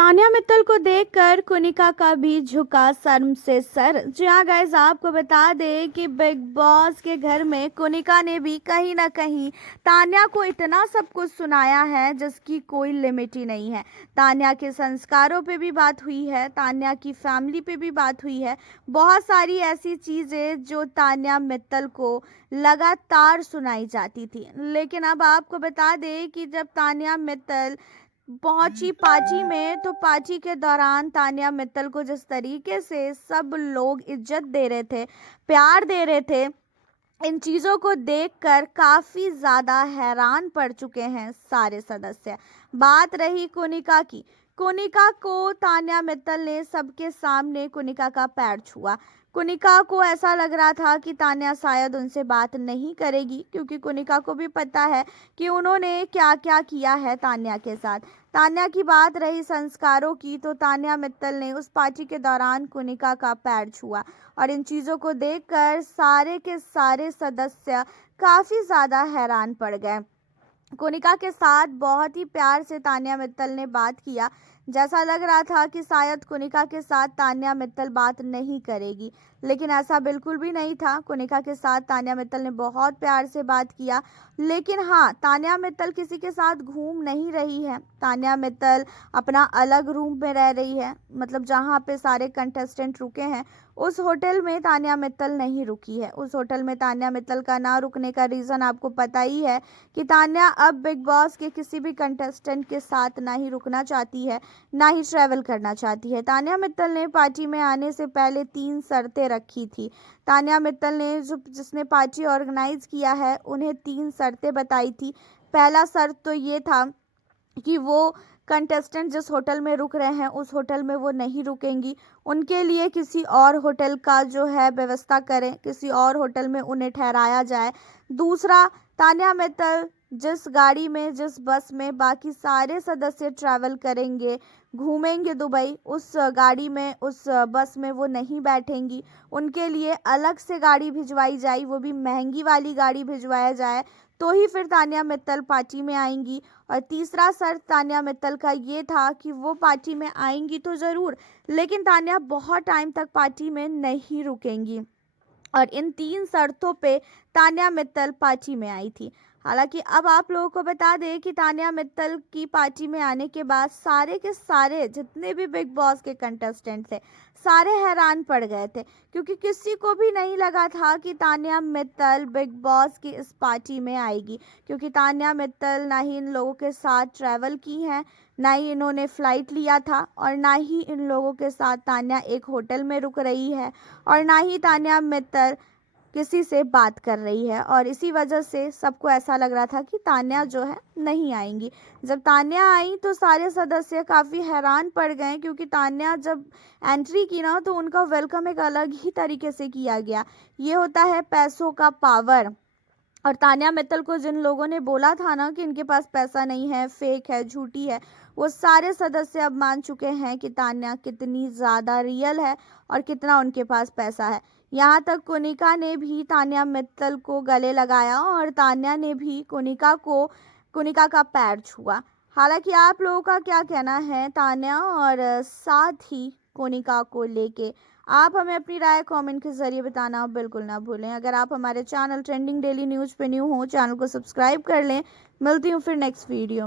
तान्या मित्तल को देखकर कुनिका का भी झुका शर्म से सर। जी हाँ गाइस, आपको बता दें कि बिग बॉस के घर में कुनिका ने भी कहीं ना कहीं तान्या को इतना सब कुछ सुनाया है जिसकी कोई लिमिट ही नहीं है। तान्या के संस्कारों पे भी बात हुई है, तान्या की फैमिली पे भी बात हुई है। बहुत सारी ऐसी चीज़ें जो तान्या मित्तल को लगातार सुनाई जाती थी। लेकिन अब आपको बता दें कि जब तान्या मित्तल पहुंची पार्टी में, तो पार्टी के दौरान तान्या मित्तल को जिस तरीके से सब लोग इज्जत दे रहे थे, प्यार दे रहे थे, इन चीज़ों को देखकर काफ़ी ज़्यादा हैरान पड़ चुके हैं सारे सदस्य। बात रही कुनिका की। कुनिका को तान्या मित्तल ने सबके सामने कुनिका का पैर छुआ। कुनिका को ऐसा लग रहा था कि तान्या शायद उनसे बात नहीं करेगी, क्योंकि कुनिका को भी पता है कि उन्होंने क्या क्या किया है तान्या के साथ। तान्या की बात रही संस्कारों की, तो तान्या मित्तल ने उस पार्टी के दौरान कुनिका का पैर छुआ और इन चीज़ों को देखकर सारे के सारे सदस्य काफ़ी ज़्यादा हैरान पड़ गए। कुनिका के साथ बहुत ही प्यार से तान्या मित्तल ने बात किया। जैसा लग रहा था कि शायद कुनिका के साथ तान्या मित्तल बात नहीं करेगी, लेकिन ऐसा बिल्कुल भी नहीं था। कुनिका के साथ तान्या मित्तल ने बहुत प्यार से बात किया। लेकिन हाँ, तान्या मित्तल किसी के साथ घूम नहीं रही है। तान्या मित्तल अपना अलग रूम में रह रही है, मतलब जहाँ पे सारे कंटेस्टेंट रुके हैं उस होटल में तान्या मित्तल नहीं रुकी है। उस होटल में तान्या मित्तल का ना रुकने का रीज़न आपको पता ही है कि तान्या अब बिग बॉस के किसी भी कंटेस्टेंट के साथ ना ही रुकना चाहती है, ना ही ट्रैवल करना चाहती है। तान्या मित्तल ने पार्टी में आने से पहले 3 शर्तें रखी थी। तान्या मित्तल ने जिसने पार्टी ऑर्गेनाइज किया है उन्हें 3 शर्तें बताई थी। पहला शर्त तो ये था कि वो कंटेस्टेंट जिस होटल में रुक रहे हैं उस होटल में वो नहीं रुकेंगी, उनके लिए किसी और होटल का जो है व्यवस्था करें, किसी और होटल में उन्हें ठहराया जाए। दूसरा, तान्या मित्तल जिस गाड़ी में, जिस बस में बाकी सारे सदस्य ट्रैवल करेंगे, घूमेंगे दुबई, उस गाड़ी में, उस बस में वो नहीं बैठेंगी। उनके लिए अलग से गाड़ी भिजवाई जाए, वो भी महंगी वाली गाड़ी भिजवाया जाए, तो ही फिर तान्या मित्तल पार्टी में आएंगी। और तीसरा शर्त तान्या मित्तल का ये था कि वो पार्टी में आएंगी तो ज़रूर, लेकिन तान्या बहुत टाइम तक पार्टी में नहीं रुकेंगी। और इन 3 शर्तों पे तान्या मित्तल पार्टी में आई थी। हालांकि अब आप लोगों को बता दें कि तान्या मित्तल की पार्टी में आने के बाद सारे के सारे जितने भी बिग बॉस के कंटेस्टेंट थे सारे हैरान पड़ गए थे, क्योंकि किसी को भी नहीं लगा था कि तान्या मित्तल बिग बॉस की इस पार्टी में आएगी। क्योंकि तान्या मित्तल ना ही इन लोगों के साथ ट्रैवल की हैं, ना ही इन्होंने फ़्लाइट लिया था, और ना ही इन लोगों के साथ तान्या एक होटल में रुक रही है, और ना ही तान्या मित्तल किसी से बात कर रही है। और इसी वजह से सबको ऐसा लग रहा था कि तान्या जो है नहीं आएंगी। जब तान्या आई तो सारे सदस्य काफ़ी हैरान पड़ गए, क्योंकि तान्या जब एंट्री की ना तो उनका वेलकम एक अलग ही तरीके से किया गया। ये होता है पैसों का पावर। और तान्या मित्तल को जिन लोगों ने बोला था ना कि इनके पास पैसा नहीं है, फेक है, झूठी है, वो सारे सदस्य अब मान चुके हैं कि तान्या कितनी ज़्यादा रियल है और कितना उनके पास पैसा है। यहाँ तक कुनिका ने भी तान्या मित्तल को गले लगाया और तान्या ने भी कुनिका का पैर छुआ। हालांकि आप लोगों का क्या कहना है तान्या और साथ ही कुनिका को लेके, आप हमें अपनी राय कमेंट के ज़रिए बताना बिल्कुल ना भूलें। अगर आप हमारे चैनल ट्रेंडिंग डेली न्यूज़ पे न्यू हो, चैनल को सब्सक्राइब कर लें। मिलती हूँ फिर नेक्स्ट वीडियो।